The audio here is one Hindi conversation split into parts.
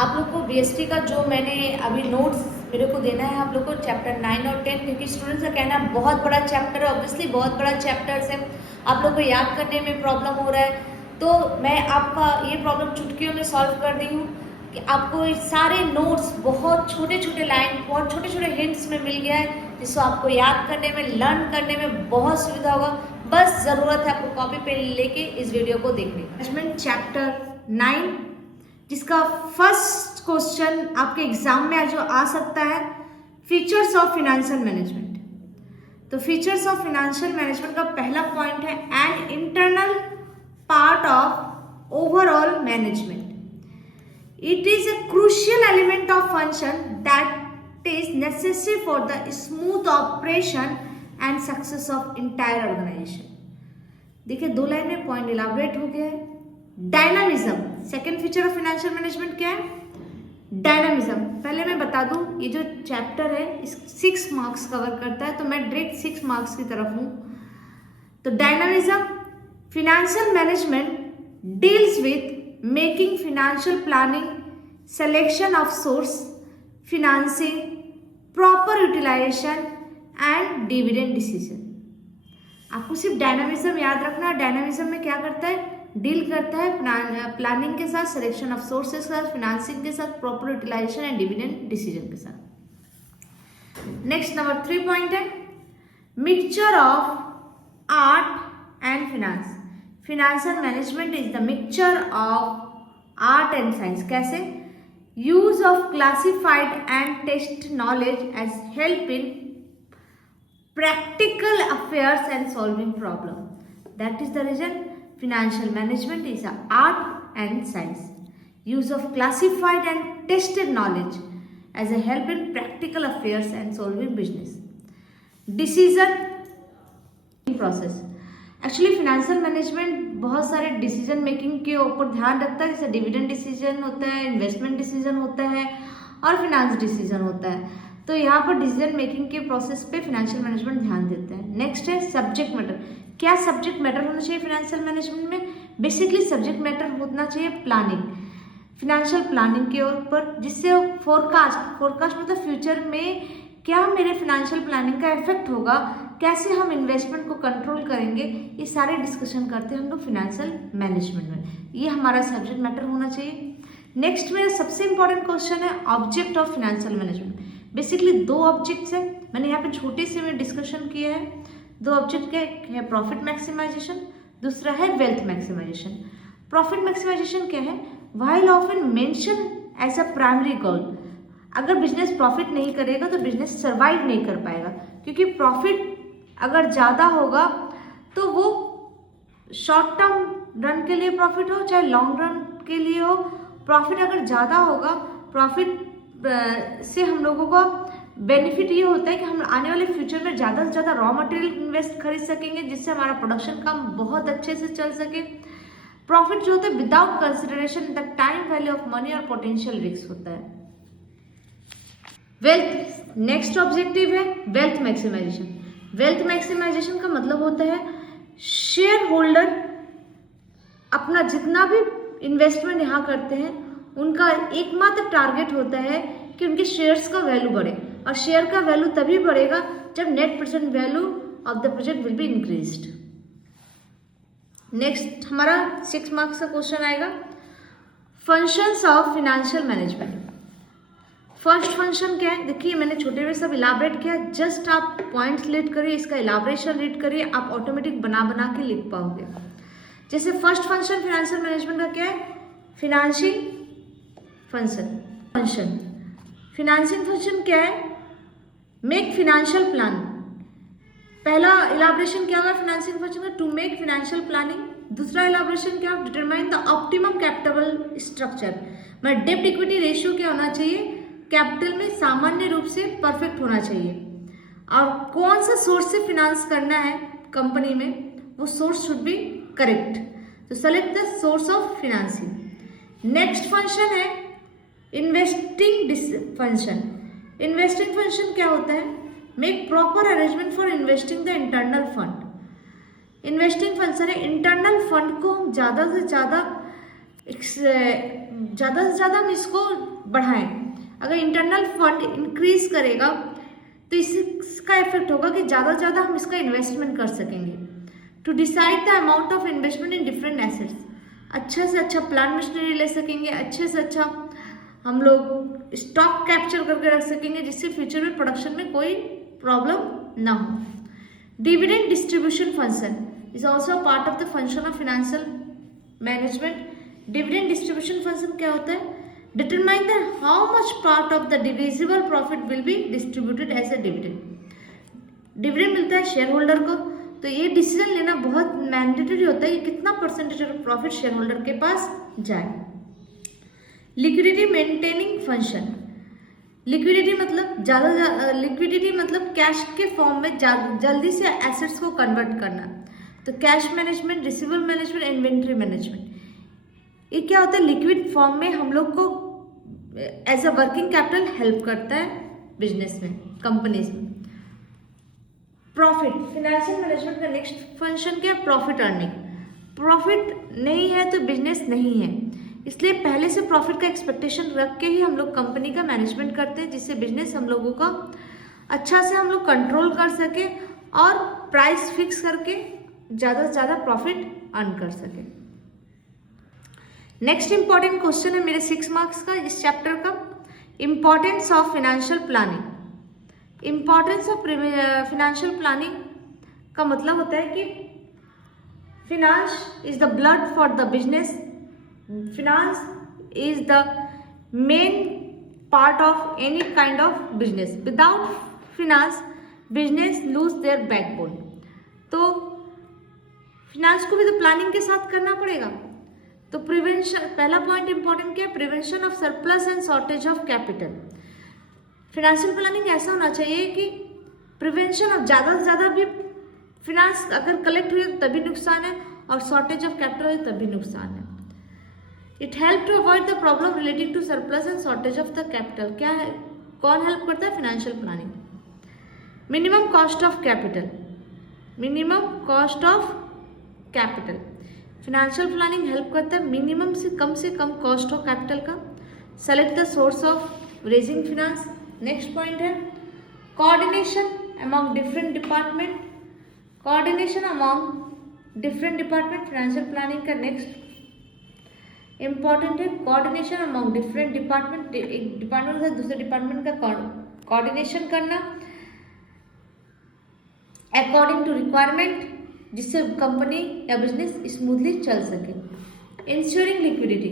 आप लोग को बीएसटी का जो मैंने अभी नोट्स मेरे को देना है आप लोग को चैप्टर 9 और 10, क्योंकि स्टूडेंट्स का कहना है बहुत बड़ा चैप्टर है, ऑब्वियसली बहुत बड़ा चैप्टर्स है, आप लोग को याद करने में प्रॉब्लम हो रहा है। तो मैं आपका ये प्रॉब्लम चुटकियों में सॉल्व कर दी हूँ कि आपको ये सारे नोट्स बहुत छोटे छोटे लाइन, बहुत छोटे छोटे हिंट्स में मिल गया है, जिसको आपको याद करने में, लर्न करने में बहुत सुविधा होगा। बस ज़रूरत है आपको कॉपी पेन लेके इस वीडियो को देखने। मैनेजमेंट चैप्टर 9, जिसका फर्स्ट क्वेश्चन आपके एग्जाम में जो आ सकता है, फीचर्स ऑफ फाइनेंशियल मैनेजमेंट। तो फीचर्स ऑफ फाइनेंशियल मैनेजमेंट का पहला पॉइंट है an internal part of overall management. It is a crucial element of function that is necessary for the smooth operation and success of entire organization। देखिए दो लाइन में पॉइंट इलाबोरेट हो गया है। Dynamism, second feature of financial management क्या है? डायनामिज्म। पहले मैं बता दूं, ये जो चैप्टर है इस 6 मार्क्स कवर करता है, तो मैं डायरेक्ट 6 मार्क्स की तरफ हूं। तो dynamism, financial management deals with making financial planning, selection of source, financing, proper utilization and dividend decision। आपको सिर्फ डायनामिज्म याद रखना है। डायनामिज्म में क्या करता है? डील करता है प्लानिंग के साथ, सिलेक्शन ऑफ सोर्सेस के साथ, फिनांसिंग के साथ, proper utilization and dividend decision के साथ। नेक्स्ट नंबर 3 पॉइंट है mixture of art and finance. Financial management is the mixture of art and science। कैसे? Use of classified and test knowledge as help in practical affairs and solving problem। That is the reason financial management is a art and science। Use of classified and tested knowledge as a help in practical affairs and solving business। Decision process। Actually financial management बहुत सारे डिसीजन मेकिंग के ऊपर ध्यान रखता है, जैसे डिविडेंड डिसीजन होता है, इन्वेस्टमेंट डिसीजन होता है और फिनांस डिसीजन होता है। तो यहाँ पर डिसीजन मेकिंग के प्रोसेस पे फाइनेंशियल मैनेजमेंट ध्यान देता है। नेक्स्ट है सब्जेक्ट मैटर। क्या सब्जेक्ट मैटर होना चाहिए फाइनेंशियल मैनेजमेंट में? बेसिकली सब्जेक्ट मैटर होना चाहिए प्लानिंग, फाइनेंशियल प्लानिंग के ऊपर, जिससे फोरकास्ट मतलब फ्यूचर में क्या मेरे फाइनेंशियल प्लानिंग का इफेक्ट होगा, कैसे हम इन्वेस्टमेंट को कंट्रोल करेंगे, ये सारे डिस्कशन करते हैं हम लोग फाइनेंशियल मैनेजमेंट में। ये हमारा सब्जेक्ट मैटर होना चाहिए। नेक्स्ट मेरा सबसे इंपॉर्टेंट क्वेश्चन है object of financial management. Basically 2 objects है, मैंने यहाँ पे छोटे से में डिस्कशन किया है। 2 ऑब्जेक्ट क्या है? प्रॉफिट मैक्सिमाइजेशन, दूसरा है वेल्थ मैक्सिमाइजेशन। प्रॉफिट मैक्सिमाइजेशन क्या है? While often mention as a primary goal. अगर बिजनेस प्रॉफिट नहीं करेगा तो बिजनेस सर्वाइव नहीं कर पाएगा, क्योंकि प्रॉफिट अगर ज़्यादा होगा तो वो शॉर्ट टर्म रन के लिए प्रॉफिट हो चाहे लॉन्ग रन के लिए हो, प्रॉफिट अगर ज़्यादा होगा, प्रॉफिट से हम लोगों को बेनिफिट ये होता है कि हम आने वाले फ्यूचर में ज़्यादा से ज़्यादा रॉ मटेरियल इन्वेस्ट खरीद सकेंगे, जिससे हमारा प्रोडक्शन काम बहुत अच्छे से चल सके। प्रॉफिट जो होता है without consideration the time value of money और पोटेंशियल रिस्क होता है। वेल्थ, नेक्स्ट ऑब्जेक्टिव है वेल्थ मैक्सिमाइजेशन। वेल्थ मैक्सिमाइजेशन का मतलब होता है शेयर होल्डर अपना जितना भी इन्वेस्टमेंट यहाँ करते हैं, उनका एकमात्र टारगेट होता है कि उनके शेयर्स का वैल्यू बढ़े, और शेयर का वैल्यू तभी बढ़ेगा जब net present value of the project will be increased. Next हमारा 6 मार्क्स का क्वेश्चन आएगा functions of financial management. First function क्या है? देखिए मैंने छोटे में सब इलाबरेट किया, जस्ट आप पॉइंट्स रीड करिए, इसका इलाबरेशन रीड करिए, आप ऑटोमेटिक बना बना के लिख पाओगे। जैसे फर्स्ट फंक्शन फाइनेंशियल मैनेजमेंट का क्या है? Financing function. फिनांसिंग फंक्शन क्या है? Make financial plan. पहला इलाबरेशन क्या होगा फाइनेंसिंग फंक्शन का? To make financial planning. दूसरा इलाबरेशन क्या? Determine the optimum capital structure. मतलब डेब्ट इक्विटी रेशियो क्या होना चाहिए? कैपिटल में सामान्य रूप से परफेक्ट होना चाहिए। और कौन सा सोर्स से फिनांस करना है कंपनी में, वो सोर्स शुड बी करेक्ट। तो select the source of financing. Next function है इन्वेस्टिंग फंक्शन। इन्वेस्टिंग फंक्शन क्या होता है? Make proper arrangement for investing the internal fund. Investing function है इंटरनल फंड को हम ज़्यादा से ज़्यादा ज़्यादा से ज़्यादा हम इसको बढ़ाएं। अगर इंटरनल फंड इंक्रीज करेगा तो इसका इफेक्ट होगा कि ज़्यादा से ज़्यादा हम इसका इन्वेस्टमेंट कर सकेंगे। To decide the amount of investment in different assets, अच्छा से अच्छा प्लांट मशीनरी ले सकेंगे, अच्छे से अच्छा हम लोग स्टॉक कैप्चर करके रख सकेंगे, जिससे फ्यूचर में प्रोडक्शन में कोई प्रॉब्लम ना हो। Dividend distribution function is also part of the function of financial management. Dividend distribution function क्या होता है? Determine the how much part of the divisible profit will be distributed as a dividend. Dividend मिलता है शेयर होल्डर को, तो ये डिसीजन लेना बहुत मैंडेटरी होता है कि कितना percentage of profit share holder के पास जाए। लिक्विडिटी मेंटेनिंग फंक्शन, लिक्विडिटी मतलब कैश के फॉर्म में जल्दी से एसेट्स को कन्वर्ट करना। तो cash management, receivable management, inventory management, ये क्या होता है? लिक्विड फॉर्म में हम लोग को as a working capital help करता है बिजनेस में, कंपनीज में। प्रॉफिट, फाइनेंशियल मैनेजमेंट का नेक्स्ट फंक्शन क्या है? Profit earning. प्रॉफिट नहीं है तो बिजनेस नहीं है, इसलिए पहले से प्रॉफिट का एक्सपेक्टेशन रख के ही हम लोग कंपनी का मैनेजमेंट करते हैं, जिससे बिजनेस हम लोगों का अच्छा से हम लोग कंट्रोल कर सके और प्राइस फिक्स करके ज़्यादा से ज़्यादा प्रॉफिट अर्न कर सके। नेक्स्ट इंपॉर्टेंट क्वेश्चन है मेरे 6 मार्क्स का इस चैप्टर का, importance of financial planning. Importance of financial planning का मतलब होता है कि finance is the blood for the business. Finance is the main part of any kind of business. Without finance, business lose their backbone. तो फिनांस को भी तो प्लानिंग के साथ करना पड़ेगा। तो प्रिवेंशन, पहला पॉइंट इंपॉर्टेंट क्या है? Prevention of surplus and shortage of capital. Financial planning ऐसा होना चाहिए कि प्रिवेंशन ऑफ ज़्यादा से ज़्यादा भी फिनांस अगर कलेक्ट हुई तो तभी नुकसान है, और शॉर्टेज ऑफ कैपिटल हुई तभी नुकसान है। It help to avoid the problem relating to surplus and shortage of the capital. क्या है, कौन हेल्प करता है? Financial planning. Minimum cost of capital, minimum cost of capital, financial planning help करता है मिनिमम से कम कॉस्ट ऑफ कैपिटल का। Select the source of raising finance. Next point है coordination among different department. Coordination among different department financial planning का नेक्स्ट इंपॉर्टेंट है। कोऑर्डिनेशन अमॉन्ग डिफरेंट डिपार्टमेंट, एक डिपार्टमेंट से दूसरे डिपार्टमेंट का कोऑर्डिनेशन करना अकॉर्डिंग टू रिक्वायरमेंट, जिससे कंपनी या बिजनेस स्मूथली चल सके। इंश्योरिंग लिक्विडिटी,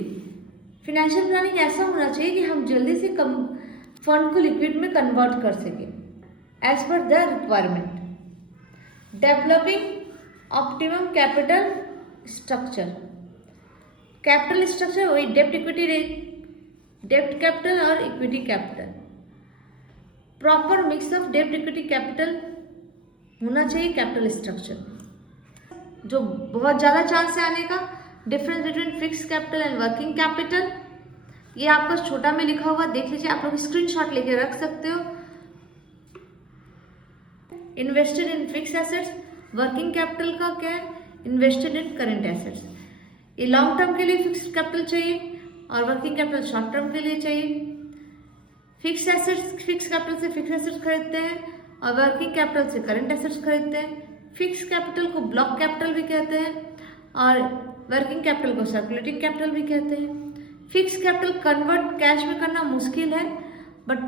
फाइनेंशियल प्लानिंग ऐसा होना चाहिए कि हम जल्दी से कम फंड को लिक्विड में कन्वर्ट कर सके as per the requirement. Developing optimum capital structure, capital structure वही डेप्ट इक्विटी, डेप्ट कैपिटल और equity capital. Proper mix of dept equity capital होना चाहिए कैपिटल स्ट्रक्चर। जो बहुत ज़्यादा चांस है आने का, difference between fix capital and working capital, ये आपका छोटा में लिखा हुआ देख लीजिए, आप लोग स्क्रीनशॉट लेके रख सकते हो। Invested in fix assets, working capital का क्या है? Invested in current assets. ये लॉन्ग टर्म के लिए फिक्स कैपिटल चाहिए और वर्किंग कैपिटल शॉर्ट टर्म के लिए चाहिए। फिक्स एसेट्स, फिक्स कैपिटल से फिक्स एसेट्स खरीदते हैं और वर्किंग कैपिटल से करंट एसेट्स खरीदते हैं। फिक्स कैपिटल को ब्लॉक कैपिटल भी कहते हैं और वर्किंग कैपिटल को सर्कुलेटिंग कैपिटल भी कहते हैं। फिक्स कैपिटल कन्वर्ट कैश में करना मुश्किल है, but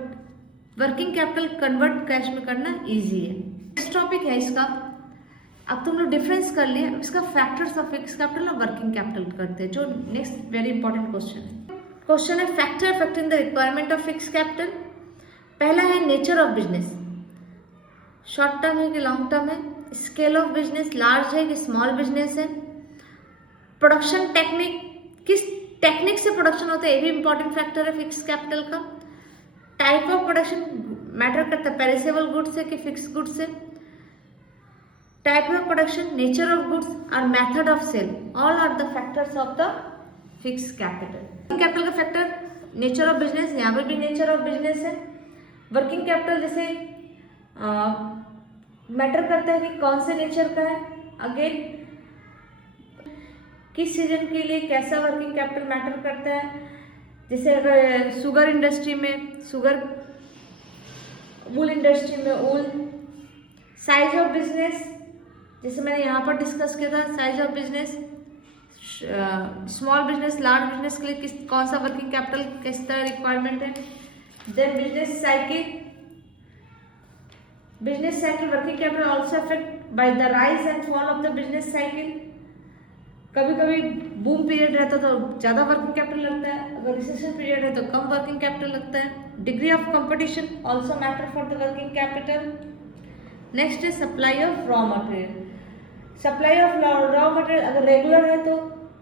working capital convert cash में करना ईजी है। नेक्स्ट टॉपिक है इसका, अब तुम लोग डिफरेंस कर लिए, इसका फैक्टर्स ऑफ फिक्स कैपिटल और वर्किंग कैपिटल करते हैं, जो नेक्स्ट वेरी इंपॉर्टेंट क्वेश्चन है। क्वेश्चन है factor affecting the requirement of fix capital. पहला है nature of business, short term है कि लॉन्ग टर्म है। स्केल ऑफ बिजनेस, लार्ज है कि स्मॉल बिजनेस है। प्रोडक्शन टेक्निक, किस टेक्निक से प्रोडक्शन होता है, ये भी इंपॉर्टेंट फैक्टर है फिक्स कैपिटल का। टाइप ऑफ प्रोडक्शन मैटर करता है, पेरिसेबल गुड्स है कि फिक्स गुड्स है। Type of production, nature of goods और method of sale, all are the factors of the fix capital. Capital का फैक्टर नेचर ऑफ बिजनेस, यहाँ पर भी नेचर ऑफ बिजनेस है। वर्किंग कैपिटल जैसे मैटर करता है कि कौन से नेचर का है, अगेन किस सीजन के लिए कैसा वर्किंग कैपिटल मैटर करता है। जैसे अगर शुगर इंडस्ट्री में शुगर, वूल इंडस्ट्री में वूल। साइज ऑफ बिजनेस, जैसे मैंने यहाँ पर डिस्कस किया था, size of business, small business large business के लिए कौन सा वर्किंग कैपिटल किस तरह रिक्वायरमेंट है। Then business cycle working capital also affect by the rise and fall of the business cycle. कभी कभी बूम पीरियड रहता है तो ज़्यादा वर्किंग कैपिटल लगता है, अगर रिसेशन पीरियड है तो कम वर्किंग कैपिटल लगता है। Degree of competition also matter for the working capital. Next है supply of raw material. Supply of raw material अगर रेगुलर है तो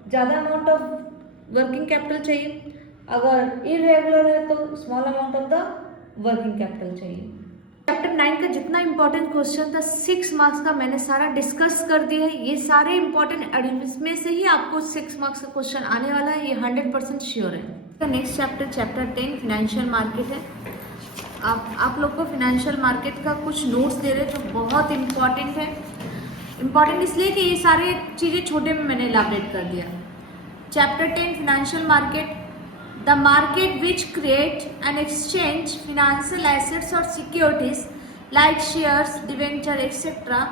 ज़्यादा अमाउंट ऑफ वर्किंग कैपिटल चाहिए, अगर इरेगुलर है तो small amount of the working capital चाहिए। चैप्टर 9 का जितना इंपॉर्टेंट क्वेश्चन था 6 मार्क्स का मैंने सारा डिस्कस कर दिया है। ये सारे इंपॉर्टेंट इसमें से ही आपको 6 मार्क्स का क्वेश्चन आने वाला है, ये 100% श्योर है। नेक्स्ट चैप्टर 10 फाइनेंशियल मार्केट है। आप लोग को फाइनेंशियल मार्केट का कुछ नोट्स दे रहे हैं जो बहुत इंपॉर्टेंट है। इंपॉर्टेंट इसलिए कि ये सारे चीज़ें छोटे में मैंने इलाबरेट कर दिया। Chapter 10 financial market, the market which create and exchange financial assets or securities like shares, debenture, etc.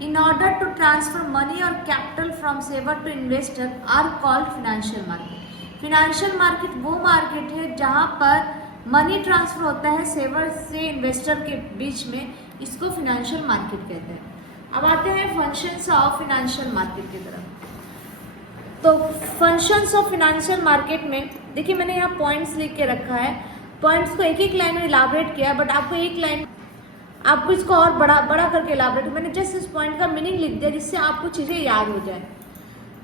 in order to transfer money or capital from saver to investor are called financial market. Financial market वो मार्केट है जहाँ पर मनी ट्रांसफर होता है सेवर से इन्वेस्टर के बीच में, इसको फाइनेंशियल मार्केट कहते हैं। अब आते हैं फंक्शंस ऑफ फाइनेंशियल मार्केट की तरफ। तो फंक्शंस ऑफ फाइनेंशियल मार्केट में देखिए मैंने यहाँ पॉइंट्स लिख के रखा है, पॉइंट्स को एक एक लाइन में इलाबरेट किया, बट आपको एक लाइन आपको इसको और बड़ा करके इलाबरेट, मैंने जस्ट इस पॉइंट का मीनिंग लिख दिया जिससे आपको चीज़ें याद हो जाए।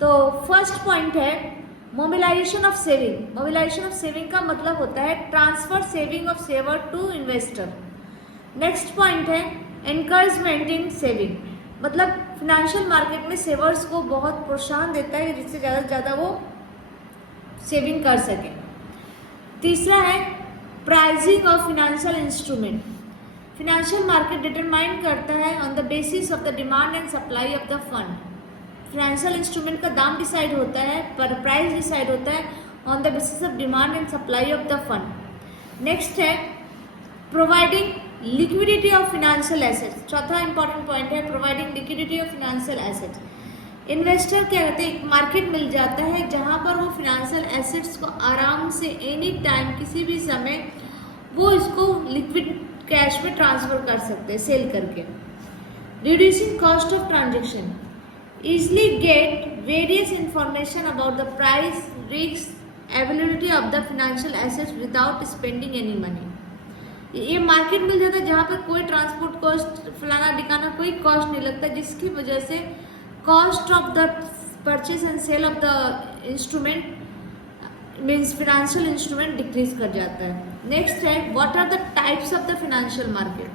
तो फर्स्ट पॉइंट है mobilization of saving. Mobilization of saving का मतलब होता है transfer saving of saver to investor. Next point है एनकरेजमेंट इन सेविंग, मतलब फाइनेंशियल मार्केट में सेवर्स को बहुत प्रोत्साहन देता है जिससे ज़्यादा से ज़्यादा वो सेविंग कर सके। तीसरा है pricing of financial instrument. Financial market determine करता है on the basis of the demand and supply of the fund. Financial instrument का दाम डिसाइड होता है, पर प्राइस डिसाइड होता है on the basis of demand and supply of the fund. Next है providing liquidity of financial assets. चौथा इंपॉर्टेंट पॉइंट है providing liquidity of financial assets. Investor क्या कहते हैं, एक मार्केट मिल जाता है जहां पर वो फाइनेंशियल एसेट्स को आराम से एनी टाइम किसी भी समय वो इसको लिक्विड कैश में ट्रांसफर कर सकते हैं सेल करके। Reducing cost of transaction, easily get various information about the price, risk, availability of the financial assets without spending any money। ये मार्केट मिल जाता है जहाँ पर कोई ट्रांसपोर्ट कॉस्ट फलाना ढिकाना कोई कॉस्ट नहीं लगता, जिसकी वजह से cost of the purchase and sale of the instrument means financial instrument decrease कर जाता है। नेक्स्ट है what are the types of the financial market.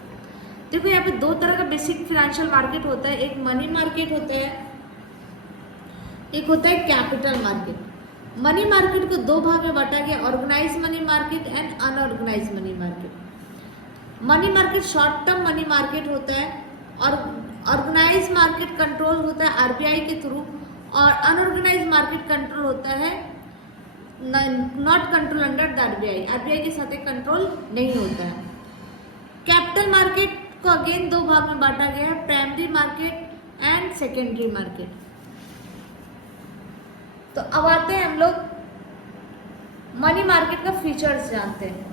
देखो यहाँ पे दो तरह का बेसिक फाइनेंशियल मार्केट होता है, एक मनी मार्केट होता है, एक होता है कैपिटल मार्केट। मनी मार्केट को दो भाग में बांटा गया, organise money market and unorganise money market. Money market short term money market होता है और ऑर्गेनाइज मार्केट कंट्रोल होता है आरबीआई के थ्रू, और अनऑर्गेनाइज मार्केट कंट्रोल होता है not control under the RBI, RBI के साथ कंट्रोल नहीं होता है। कैपिटल मार्केट को अगेन दो भाग में बांटा गया है, primary market and secondary market. तो अब आते हैं हम लोग मनी मार्केट का फीचर्स जानते हैं।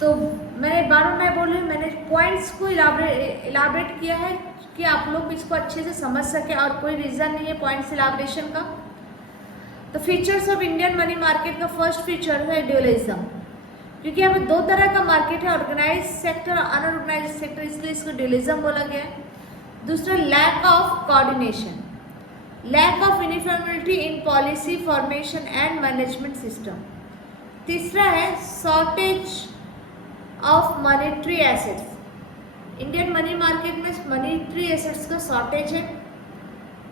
तो मैंने बार मैं बोल रही हूँ, मैंने पॉइंट्स को इलाबरेट किया है कि आप लोग इसको अच्छे से समझ सके, और कोई रीज़न नहीं है पॉइंट्स इलाबरेशन का। तो features of Indian money market का फर्स्ट फीचर है ड्यूअलिज्म, क्योंकि यहाँ पे दो तरह का मार्केट है, ऑर्गेनाइज सेक्टर और अनऑर्गेनाइज सेक्टर, इसलिए इसको ड्यूअलिज्म बोला गया है। दूसरा lack of coordination, lack of uniformity in policy formation and management system. तीसरा है shortage of monetary assets, Indian money market में मॉनेटरी एसेट्स का शॉर्टेज है।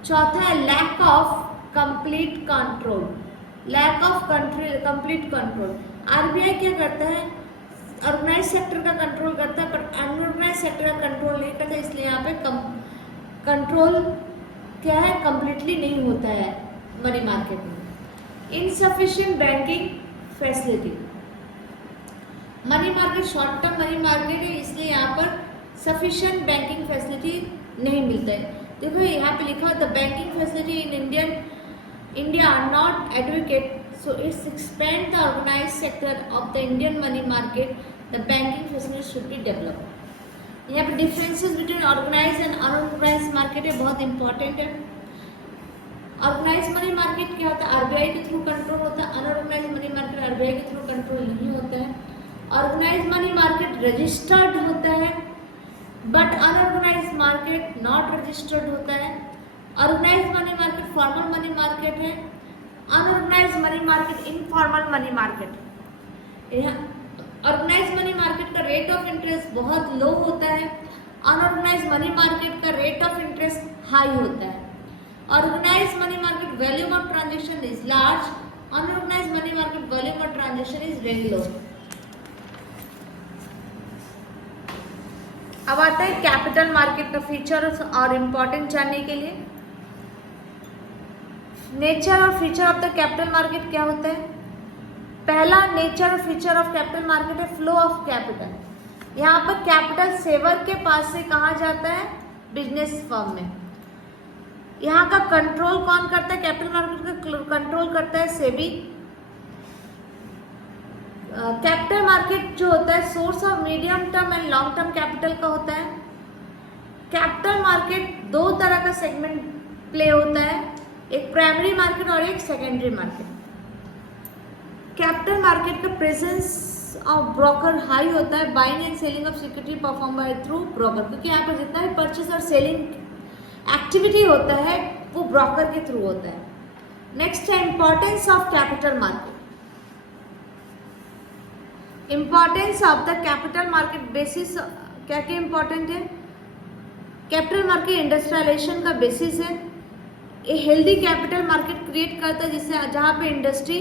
चौथा है lack of complete control, lack of complete control. RBI क्या करता है, ऑर्गेनाइज सेक्टर का कंट्रोल करता है पर अनऑर्गेनाइज सेक्टर का कंट्रोल नहीं करता, इसलिए यहाँ पे कंट्रोल क्या है, कंप्लीटली नहीं होता है मनी मार्केट में। Insufficient banking facility. Money market short term money market है, इसलिए यहाँ पर सफिशिएंट बैंकिंग फैसिलिटी नहीं मिलता है। देखो यहाँ पे लिखा हुआ the banking facility in India are not advocate, so it's expand the organised sector of the Indian money market, the banking facility should be develop. यहाँ पे differences between organise and unorganise market है, बहुत इंपॉर्टेंट है। ऑर्गेनाइज मनी मार्केट क्या होता है, आरबीआई के थ्रू कंट्रोल होता है। अनऑर्गेनाइज मनी मार्केट आरबीआई के थ्रू कंट्रोल नहीं होता है। ऑर्गेनाइज मनी मार्केट रजिस्टर्ड होता है, but unorganise market not registered होता है। Organise money market formal money market है, unorganise money market informal money market. Organise money market का रेट ऑफ इंटरेस्ट बहुत लो होता है, अनऑर्गेनाइज मनी मार्केट का रेट ऑफ इंटरेस्ट हाई होता है। Organise money market volume of transaction is large, unorganised money market volume of transaction is very low. अब आता है कैपिटल मार्केट का फीचर्स और इम्पोर्टेंट जानने के लिए। नेचर और feature of the capital market क्या होता है। पहला नेचर और फीचर ऑफ कैपिटल मार्केट है फ्लो ऑफ कैपिटल। यहाँ पर कैपिटल सेवर के पास से कहाँ जाता है, बिजनेस फर्म में। यहाँ का कंट्रोल कौन करता है, कैपिटल मार्केट का कंट्रोल करता है सेबी। कैपिटल मार्केट जो होता है source of medium term and long term capital का होता है। कैपिटल मार्केट दो तरह का सेगमेंट प्ले होता है, एक प्राइमरी मार्केट और एक सेकेंडरी मार्केट। कैपिटल मार्केट का प्रेजेंस ऑफ ब्रोकर हाई होता है, buying and selling of security perform by through broker, क्योंकि यहाँ पर जितना भी परचेज और सेलिंग एक्टिविटी होता है वो ब्रोकर के थ्रू होता है। नेक्स्ट है importance of capital market. Importance of the capital market basis क्या क्या इंपॉर्टेंट है। कैपिटल मार्केट इंडस्ट्रियलाइजेशन का बेसिस है। ये हेल्दी कैपिटल मार्केट क्रिएट करता है जिससे जहाँ पे इंडस्ट्री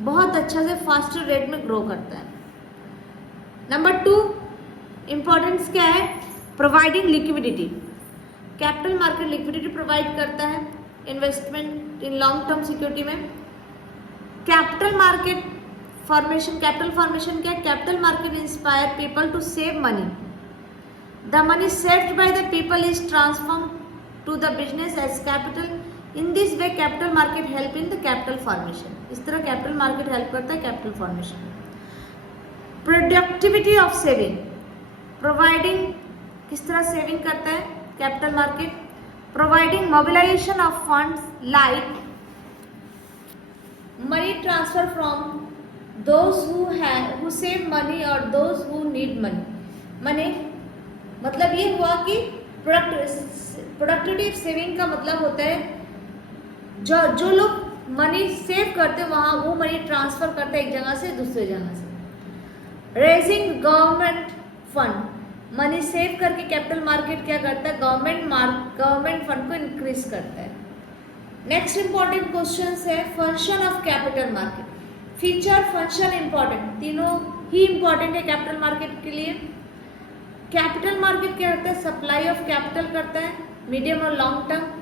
बहुत अच्छा से फास्टर रेट में ग्रो करता है। नंबर 2 इंपॉर्टेंस क्या है, providing liquidity. Capital market liquidity provide करता है investment in long term security में। Capital market formation, capital formation क्या है, capital market inspire people to save money, the money saved by the people is transform to the business as capital, in this way capital market help in the capital formation. इस तरह कैपिटल मार्केट हेल्प करता है capital formation. Productivity of saving, providing किस तरह सेविंग करता है capital market, providing mobilization of funds like money transfer from those who save money or those who need money। मने मतलब ये हुआ कि प्रोडक्टिविटी सेविंग का मतलब होता है जो लोग मनी सेव करते हैं वहाँ वो मनी ट्रांसफर करते हैं एक जगह से दूसरे जगह से। Raising government fund, money save करके कैपिटल मार्केट क्या करता है, गवर्नमेंट फंड को इंक्रीज करता है। नेक्स्ट इंपॉर्टेंट क्वेश्चन है function of capital market. Feature function important, तीनों ही इंपॉर्टेंट है कैपिटल मार्केट के लिए। कैपिटल मार्केट क्या करता है, सप्लाई ऑफ कैपिटल करता है मीडियम और लॉन्ग टर्म।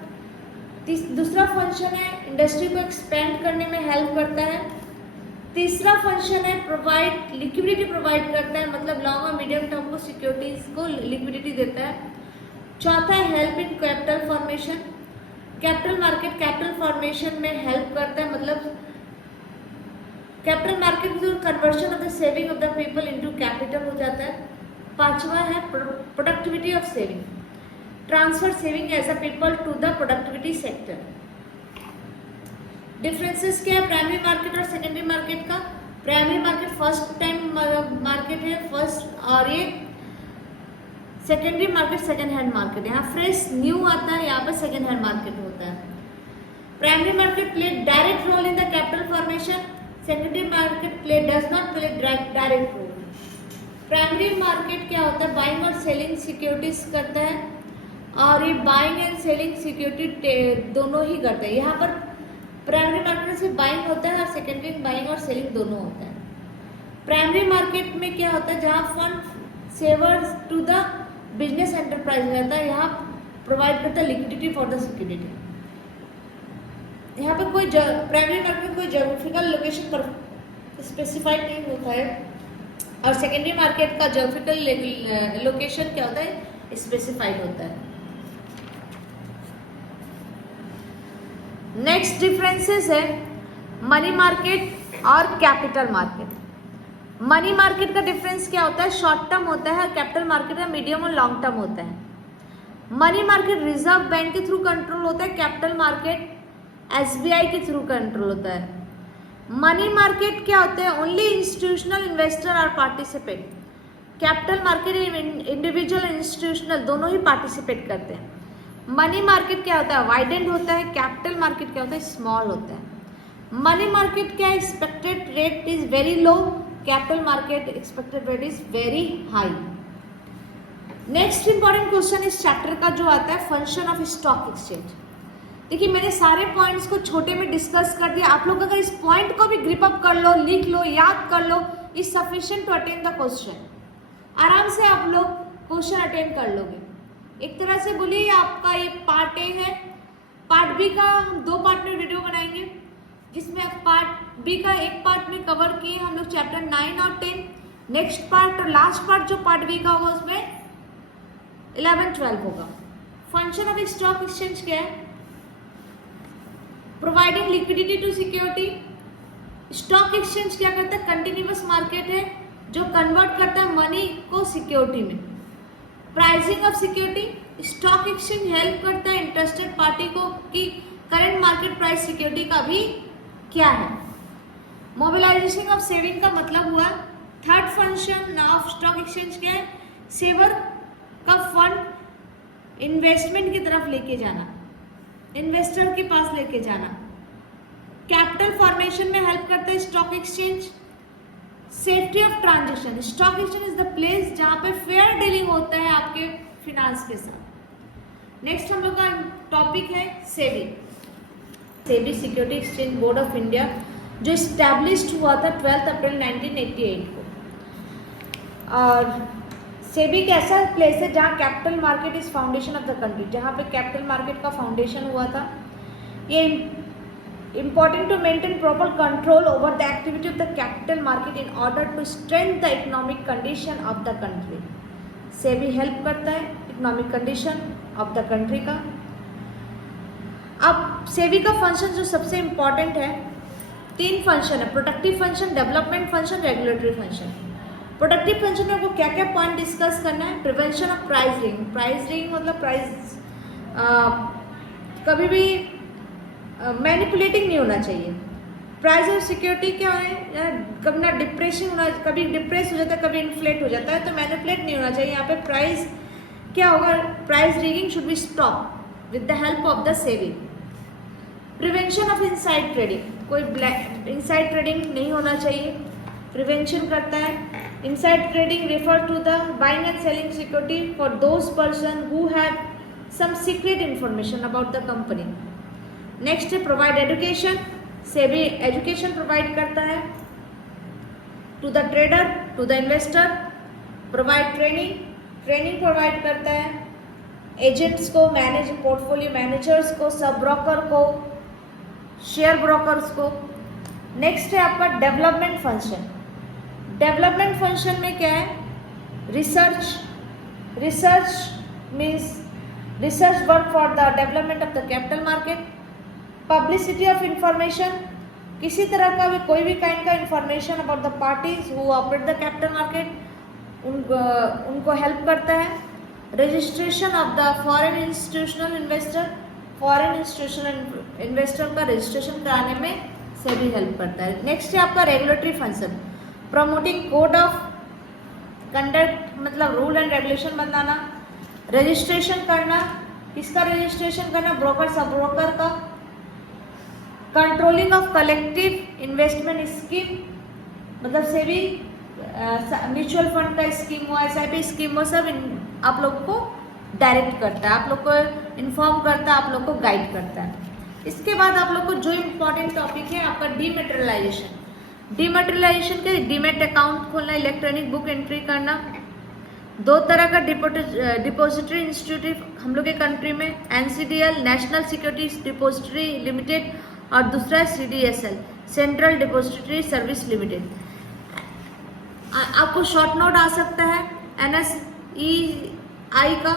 दूसरा फंक्शन है इंडस्ट्री को एक्सपेंड करने में हेल्प करता है। तीसरा फंक्शन है प्रोवाइड लिक्विडिटी प्रोवाइड करता है, मतलब लॉन्ग और मीडियम टर्म को सिक्योरिटीज को लिक्विडिटी देता है। चौथा है help in capital formation, capital market capital formation में हेल्प करता है, मतलब कैपिटल मार्केट में conversion of the saving of the people into capital हो जाता है। पांचवा है productivity of saving, transfer saving as a people to the productivity sector. Differences क्या है प्राइमरी मार्केट और सेकेंडरी मार्केट का। Primary market first time market है फर्स्ट, और ये secondary market second hand market है। यहाँ फ्रेश न्यू आता है, यहाँ पर सेकेंड हैंड मार्केट होता है। Primary market play direct role in the capital formation, secondary market play does not play direct role. Primary market क्या होता है, बाइंग और सेलिंग सिक्योरिटीज करता है, और ये बाइंग एंड सेलिंग सिक्योरिटी दोनों ही करता है। यहाँ पर प्राइमरी मार्केट से बाइंग होता है और सेकेंडरी बाइंग और सेलिंग दोनों होता है। प्राइमरी मार्केट में क्या होता है, जहाँ fund savers to the business enterprise रहता है, यहाँ प्रोवाइड करता है लिक्विडिटी फॉर द सिक्योरिटी। यहाँ पे कोई प्राइमरी मार्केट में कोई जोग्राफिकल लोकेशन पर स्पेसिफाइड नहीं होता है, और सेकेंडरी मार्केट का जोग्राफिकल लोकेशन क्या होता है, स्पेसिफाइड होता है। नेक्स्ट डिफरेंसेस है मनी मार्केट और कैपिटल मार्केट। मनी मार्केट का डिफरेंस क्या होता है, शॉर्ट टर्म होता है, और कैपिटल मार्केट का मीडियम और लॉन्ग टर्म होता है। मनी मार्केट रिजर्व बैंक के थ्रू कंट्रोल होता है, कैपिटल मार्केट एसबीआई के थ्रू कंट्रोल होता है। मनी मार्केट क्या होते हैं, only institutional investor are participate. Capital market individual institutional दोनों ही पार्टिसिपेट करते हैं। मनी मार्केट क्या होता है, वाइडेंड होता है। कैपिटल मार्केट क्या होता है, स्मॉल होता है। मनी मार्केट क्या है, expected rate is very low, capital market expected rate is very high. Next important question इस चैप्टर का जो आता है, फंक्शन ऑफ स्टॉक एक्सचेंज। देखिए मैंने सारे पॉइंट्स को छोटे में डिस्कस कर दिया, आप लोग अगर इस पॉइंट को भी ग्रिप अप कर लो, लिख लो, याद कर लो, is sufficient to attend the question. आराम से आप लोग क्वेश्चन अटेंड कर लोगे। एक तरह से बोलिए आपका ये पार्ट ए है, पार्ट बी का हम 2 पार्ट में वीडियो बनाएंगे, जिसमें पार्ट बी का एक पार्ट में कवर किए हम लोग चैप्टर 9 और 10। नेक्स्ट पार्ट और लास्ट पार्ट जो पार्ट बी का होगा उसमें 11-12 होगा। फंक्शन ऑफ स्टॉक एक्सचेंज क्या है, providing liquidity to security. Stock exchange क्या करता है, कंटिन्यूअस मार्केट है जो कन्वर्ट करता है मनी को सिक्योरिटी में। Pricing of security, stock exchange help करता है इंटरेस्टेड पार्टी को कि करंट मार्केट प्राइस सिक्योरिटी का भी क्या है। मोबिलाइजेशन ऑफ सेविंग का मतलब हुआ, third function of stock exchange क्या है, सेवर का फंड इन्वेस्टमेंट की तरफ लेके जाना, इन्वेस्टर के पास लेके जाना। कैपिटल फॉर्मेशन में हेल्प करता है stock exchange. Safety of transaction, stock exchange is the place जहां पे फेयर डीलिंग होता है आपके फिनांस के साथ। नेक्स्ट हम लोग का टॉपिक है SEBI. SEBI security exchange board of India, जो स्टैब्लिश्ड हुआ था 12 अप्रैल 1988 को। और सेबी एक ऐसा प्लेस है जहाँ capital market is foundation of the country, जहाँ पे कैपिटल मार्केट का फाउंडेशन हुआ था। ये important to maintain proper control over the activity of the capital market in order to strength the economic condition of the country. SEBI help करता है economic condition of the country का। अब सेबी का फंक्शन जो सबसे इम्पॉर्टेंट है, 3 फंक्शन है, protective function, development function, regulatory function. Productive function में आपको क्या क्या पॉइंट डिस्कस करना है, prevention of price rigging. Price rigging मतलब प्राइस कभी भी मैनिपुलेटिंग नहीं होना चाहिए। प्राइस और सिक्योरिटी क्या है, कभी ना डिप्रेशन होना, कभी डिप्रेस हो जाता है, कभी इन्फ्लेट हो जाता है, तो मैनिपुलेट नहीं होना चाहिए। यहाँ पे प्राइस क्या होगा, price rigging should be stop with the help of the SEBI. Prevention of inside trading, कोई इनसाइड ट्रेडिंग नहीं होना चाहिए, प्रिवेंशन करता है। Inside trading refer to the buying and selling security for those person who have some secret information about the company. Next है provide education, SEBI education provide करता है to the trader, to the investor, provide training, training provide करता है agents को, manage portfolio managers को, सब ब्रोकर को, शेयर ब्रोकर्स को। नेक्स्ट है आपका डेवलपमेंट फंक्शन। डेवलपमेंट फंक्शन में क्या है, research means research work for the development of the capital market. Publicity of information, किसी तरह का भी कोई भी काइंड का information about the parties who operate the capital market, उनको हेल्प करता है। Registration of the foreign institutional investor, foreign institutional investor का रजिस्ट्रेशन कराने में सेबी हेल्प करता है। नेक्स्ट है आपका regulatory function, promoting code of conduct मतलब rule and regulation banana, registration करना, किसका रजिस्ट्रेशन करना, ब्रोकर सब ब्रोकर का। Controlling of collective investment scheme, मतलब सेबी म्यूचुअल फंड का स्कीम हुआ, SIP स्कीम हुआ, सब आप लोग को डायरेक्ट करता है, आप लोग को इन्फॉर्म करता है, आप लोग को गाइड करता है। इसके बाद आप लोग को जो इम्पोर्टेंट टॉपिक है आपका डीमेटेरियलाइजेशन। डीमेटेरियलाइजेशन के डीमेट अकाउंट खोलना, इलेक्ट्रॉनिक बुक एंट्री करना। 2 तरह का डिपोजिटरी इंस्टीट्यूट हम लोग के कंट्री में, NCDL national security depository limited और दूसरा CDSL central depository service limited. आपको शॉर्ट नोट आ सकता है NSEI का,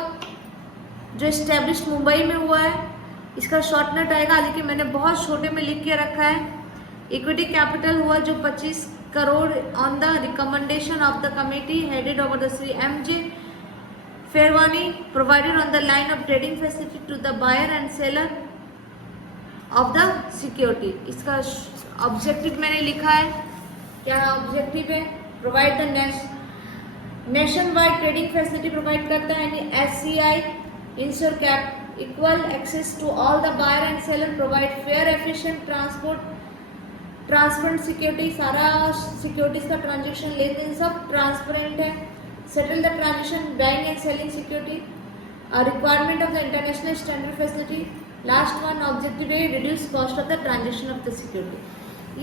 जो इस्टेब्लिश मुंबई में हुआ है, इसका शॉर्ट नोट आएगा। लेकिन मैंने बहुत छोटे में लिख के रखा है। इक्विटी कैपिटल हुआ जो 25 crore on the recommendation of the committee headed over the Shri MJ Fairwani, provided on the line of trading facility to the buyer and seller of the security। इसका ऑब्जेक्टिव मैंने लिखा है, क्या ऑब्जेक्टिव है? Provide the nation wide trading facility provide करता है। SCI ensure cap equal access to all the buyer and seller, provide fair efficient transparent security, सारा सिक्योरिटीज का ट्रांजेक्शन लेन देन सब ट्रांसपेरेंट है। Settle the transaction buying and selling security, requirement of the international standard facility. Last one objective है reduce cost of the transaction of the security.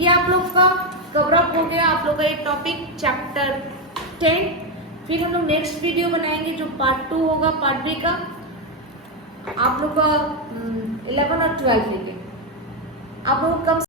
ये आप लोग का कवर अप हो गया, आप लोग का ये टॉपिक चैप्टर 10। फिर हम लोग नेक्स्ट वीडियो बनाएंगे जो पार्ट 2 होगा, पार्ट B का आप लोग का 11 और 12 लेके। आप लोग कम